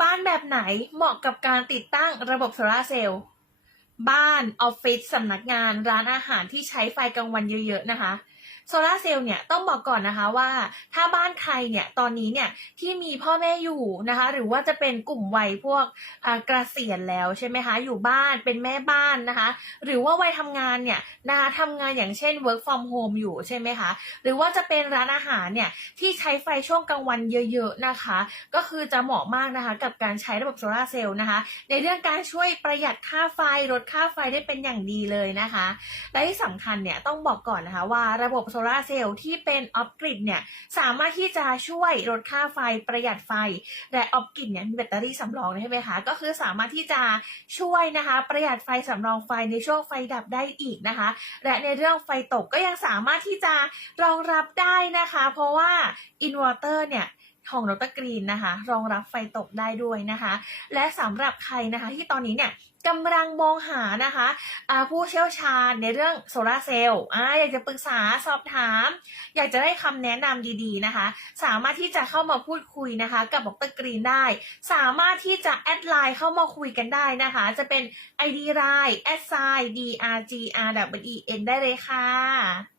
บ้านแบบไหนเหมาะกับการติดตั้งระบบโซลาเซลล์ บ้านออฟฟิศสำนักงานร้านอาหารที่ใช้ไฟกลางวันเยอะๆนะคะโซลาร์เซลล์เนี่ยต้องบอกก่อนนะคะว่า ถ้าบ้านใครเนี่ยตอนนี้เนี่ยที่มีพ่อแม่อยู่นะคะ หรือว่าจะเป็นกลุ่มวัยพวกอ่าเกษียณแล้วใช่ไหมคะอยู่บ้านเป็นแม่บ้านนะคะ หรือว่าวัยทำงานเนี่ยนะคะทำงานอย่างเช่น work from home อยู่ใช่ไหมคะหรือว่าจะเป็นร้านอาหารเนี่ยที่ใช้ไฟช่วงกลางวันเยอะๆนะคะ ก็คือจะเหมาะมากนะคะกับการใช้ระบบโซลาร์เซลล์นะคะ ในเรื่องการช่วยประหยัดค่าไฟลดค่าไฟได้เป็นอย่างดีเลยนะคะ และที่สำคัญเนี่ยต้องบอกก่อนนะคะว่าระบบโซลาเซลล์ที่เป็นออฟกริดเนี่ยสามารถที่จะช่วยลดค่าไฟประหยัดไฟ และออฟกริดเนี่ยมีแบตเตอรี่สำรองใช่ไหมคะก็คือสามารถที่จะช่วยนะคะประหยัดไฟสำรองไฟในช่วงไฟดับได้อีกนะคะ และในเรื่องไฟตกก็ยังสามารถที่จะรองรับได้นะคะ เพราะว่าอินเวอร์เตอร์เนี่ย ของดรกรีนนะคะ รองรับไฟตกได้ด้วยนะคะ และสำหรับใครนะคะที่ตอนนี้เนี่ยกำลังมองหานะคะผู้เชี่ยวชาญในเรื่องโซลาร์เซลล์อ่าอยากจะปรึกษาสอบถาม อยากจะได้คำแนะนำดีๆนะคะ สามารถที่จะเข้ามาพูดคุยนะคะ กับดรกรีนได้ สามารถที่จะแอดไลน์เข้ามาคุยกันได้นะคะ จะเป็น ID ไลน์ s i d r g r w e n ได้เลยค่ะ